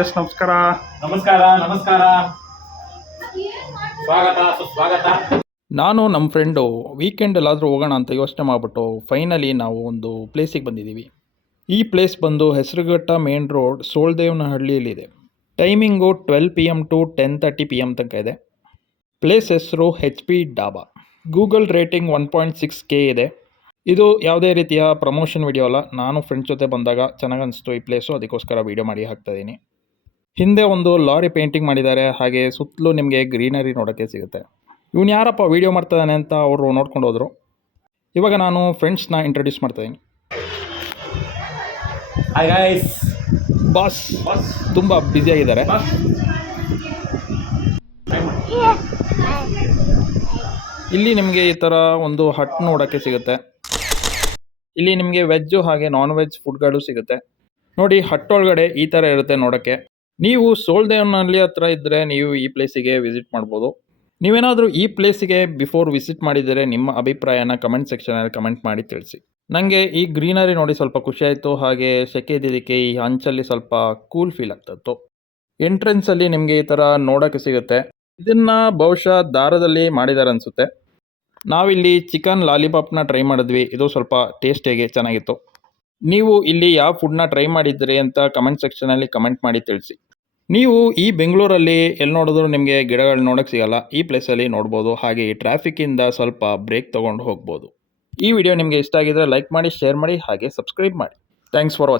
S ನಮಸ್ಕಾರ. ನಮಸ್ಕಾರ ನಮಸ್ಕಾರ, ಸ್ವಾಗತ ಸುಸ್ವಾಗತ. ನಾನು ನಮ್ಮ ಫ್ರೆಂಡು ವೀಕೆಂಡಲ್ಲಾದರೂ ಹೋಗೋಣ ಅಂತ ಯೋಚನೆ ಮಾಡಿಬಿಟ್ಟು ಫೈನಲಿ ನಾವು ಒಂದು ಪ್ಲೇಸಿಗೆ ಬಂದಿದ್ದೀವಿ. ಈ ಪ್ಲೇಸ್ ಬಂದು ಹೆಸರುಘಟ್ಟ ಮೇನ್ ರೋಡ್ ಸೋಳ್ದೇವನಹಳ್ಳಿಯಲ್ಲಿದೆ. ಟೈಮಿಂಗು 12 PM ಟು 10:30 PM ತನಕ ಇದೆ. ಪ್ಲೇಸ್ ಹೆಸರು HP dhaba. Google rating 1.6K ಇದೆ. ಇದು ಯಾವುದೇ ರೀತಿಯ ಪ್ರಮೋಷನ್ ವಿಡಿಯೋ ಅಲ್ಲ, ನಾನು ಫ್ರೆಂಡ್ಸ್ ಜೊತೆ ಬಂದಾಗ ಚೆನ್ನಾಗಿ ಅನಿಸ್ತು ಈ ಪ್ಲೇಸು, ಅದಕ್ಕೋಸ್ಕರ ವೀಡಿಯೋ ಮಾಡಿ ಹಾಕ್ತಾಯಿದ್ದೀನಿ. ಹಿಂದೆ ಒಂದು ಲಾರಿ ಪೇಂಟಿಂಗ್ ಮಾಡಿದ್ದಾರೆ, ಹಾಗೆ ಸುತ್ತಲೂ ನಿಮಗೆ ಗ್ರೀನರಿ ನೋಡೋಕ್ಕೆ ಸಿಗುತ್ತೆ. ಇವನು ಯಾರಪ್ಪ ವೀಡಿಯೋ ಮಾಡ್ತಾಯಿದ್ದಾನೆ ಅಂತ ಅವರು ನೋಡ್ಕೊಂಡು ಹೋದರು. ಇವಾಗ ನಾನು ಫ್ರೆಂಡ್ಸ್ನ ಇಂಟ್ರೊಡ್ಯೂಸ್ ಮಾಡ್ತಾಯಿದ್ದೀನಿ. Hi guys. ಬಾಸ್ ತುಂಬ ಬ್ಯುಸಿಯಾಗಿದ್ದಾರೆ. ಇಲ್ಲಿ ನಿಮಗೆ ಈ ಥರ ಒಂದು ಹಟ್ ನೋಡೋಕ್ಕೆ ಸಿಗುತ್ತೆ. ಇಲ್ಲಿ ನಿಮಗೆ ವೆಜ್ಜು ಹಾಗೆ ನಾನ್ ವೆಜ್ ಫುಡ್ಗಳು ಸಿಗುತ್ತೆ. ನೋಡಿ, ಹಟ್ ಒಳಗಡೆ ಈ ಥರ ಇರುತ್ತೆ ನೋಡೋಕ್ಕೆ. ನೀವು ಸೋಳ್ದೇವನಹಳ್ಳಿ ಹತ್ರ ಇದ್ದರೆ ನೀವು ಈ ಪ್ಲೇಸಿಗೆ ವಿಸಿಟ್ ಮಾಡ್ಬೋದು. ನೀವೇನಾದರೂ ಈ ಪ್ಲೇಸಿಗೆ ಬಿಫೋರ್ ವಿಸಿಟ್ ಮಾಡಿದರೆ ನಿಮ್ಮ ಅಭಿಪ್ರಾಯನ ಕಮೆಂಟ್ ಸೆಕ್ಷನಲ್ಲಿ ಕಮೆಂಟ್ ಮಾಡಿ ತಿಳಿಸಿ. ನನಗೆ ಈ ಗ್ರೀನರಿ ನೋಡಿ ಸ್ವಲ್ಪ ಖುಷಿ ಆಯಿತು, ಹಾಗೆ ಸೆಕೆ ಇದ್ದಿದ್ದಕ್ಕೆ ಈ ಹಂಚಲ್ಲಿ ಸ್ವಲ್ಪ ಕೂಲ್ ಫೀಲ್ ಆಗ್ತಿತ್ತು. ಎಂಟ್ರೆನ್ಸಲ್ಲಿ ನಿಮಗೆ ಈ ಥರ ನೋಡೋಕ್ಕೆ ಸಿಗುತ್ತೆ. ಇದನ್ನು ಬಹುಶಃ ದಾರದಲ್ಲಿ ಮಾಡಿದ್ದಾರೆ ಅನಿಸುತ್ತೆ. ನಾವಿಲ್ಲಿ ಚಿಕನ್ ಲಾಲಿಪಾಪ್ನ ಟ್ರೈ ಮಾಡಿದ್ವಿ, ಇದು ಸ್ವಲ್ಪ ಟೇಸ್ಟಿಯಾಗಿ ಚೆನ್ನಾಗಿತ್ತು. ನೀವು ಇಲ್ಲಿ ಯಾವ ಫುಡ್ನ ಟ್ರೈ ಮಾಡಿದ್ರಿ ಅಂತ ಕಮೆಂಟ್ ಸೆಕ್ಷನಲ್ಲಿ ಕಮೆಂಟ್ ಮಾಡಿ ತಿಳಿಸಿ. ನೀವು ಈ ಬೆಂಗಳೂರಲ್ಲಿ ಎಲ್ಲಿ ನೋಡಿದ್ರು ನಿಮಗೆ ಗಿಡಗಳು ನೋಡೋಕ್ಕೆ ಸಿಗಲ್ಲ, ಈ ಪ್ಲೇಸಲ್ಲಿ ನೋಡ್ಬೋದು. ಹಾಗೆ ಈ ಟ್ರಾಫಿಕ್ಕಿಂದ ಸ್ವಲ್ಪ ಬ್ರೇಕ್ ತೊಗೊಂಡು ಹೋಗ್ಬೋದು. ಈ ವಿಡಿಯೋ ನಿಮಗೆ ಇಷ್ಟ ಆಗಿದ್ರೆ ಲೈಕ್ ಮಾಡಿ, ಶೇರ್ ಮಾಡಿ, ಹಾಗೆ ಸಬ್ಸ್ಕ್ರೈಬ್ ಮಾಡಿ. Thanks for watching.